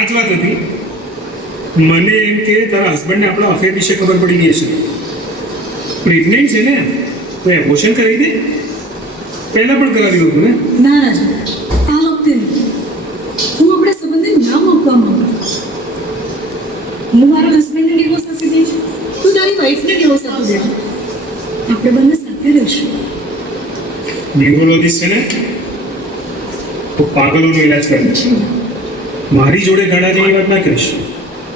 આ જ વાત હતી. મને એમ કે તારા હસબન્ડને આપણા અફેર વિશે ખબર પડી ગઈ છે. પ્રેગ્નેન્ટ છે ને, તો એબોર્શન કરાવી દે. પહેલા પણ કરાવ્યું હતું ને? ના રાજુ, આ વખતે નહીં. હું આપણા સંબંધને નામ આપવા માંગુ. હું મારા હસબન્ડને ડિવોર્સ આપી દઈશ, તું તારી વાઈફને ડિવોર્સ આપી દેજો. આપણે બંને સાથે રહીશું. ન્યુરોલોજીસ્ટ છે ને, તો પાગલોનો ઈલાજ કરે છે. મારી જોડે ઘણા જેવી વાત ના કરીશ.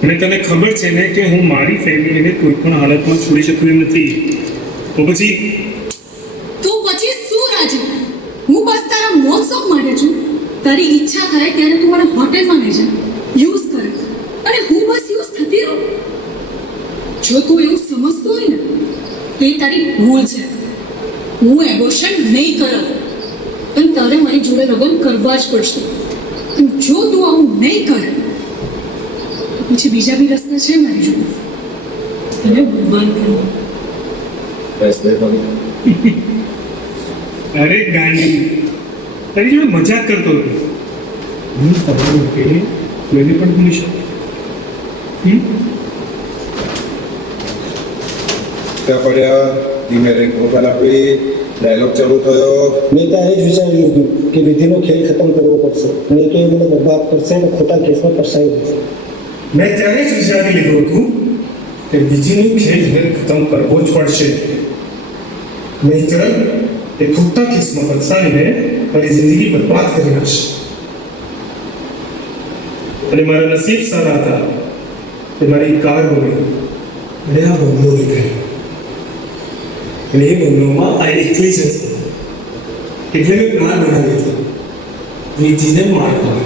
અને તને ખબર છે ને કે હું મારી ફેમિલીને કોઈ પણ હાલતમાં છોડી શકું એમ નથી. તો પછી તું પછી શું રાજુ? હું બસ તારા મોત શોખ માટે છું. તારી ઈચ્છા થાય ત્યારે તું મને હોટેલમાં લઈ જા, યુઝ કરે, અને હું બસ યુઝ થતી રહું. જો તું એવું સમજતો હોય ને તો એ તારી ભૂલ છે. હું એબોર્શન નહીં કરાવું, પણ તારે મારી જોડે લગ્ન કરવા જ પડશે. અને જો તું આવું નહીં કરે તો પછી બીજા બી રસ્તા છે મારી જોડે તને બરબાદ કરવા. અરે ગાંડી, તારી જોડે મજાક કરતો હતો. હું તમારું કે કોઈને પણ ભૂલી શકું. ત્યાં પડ્યા ધીમે રેક મોબાઈલ આપી ડાયલોગ ચાલુ થયો. મેં ત્યાં એ જ વિચારી લીધું કે વિધિનો ખેલ ખતમ કરવો પડશે, નહીં તો એ મને બરબાદ કરશે અને ખોટા કેસમાં ફસાઈ દેશે. મેં ત્યારે જ વિચારી લીધું હતું કે બીજીનો ખેલ હવે ખતમ કરવો જ પડશે. નહીંતર એ ખોટા કેસમાં ફસાઈને મારી જિંદગી બરબાદ કરી નાખશે. અને મારા નસીબ સારા હતા કે મારી કાર બગડી અને આ બંગલો લીધે. અને એ બંગલોમાં આ એકલી જ હતી. એટલે મેં પ્લાન બનાવ્યો હતો વિધિને મારવાનો.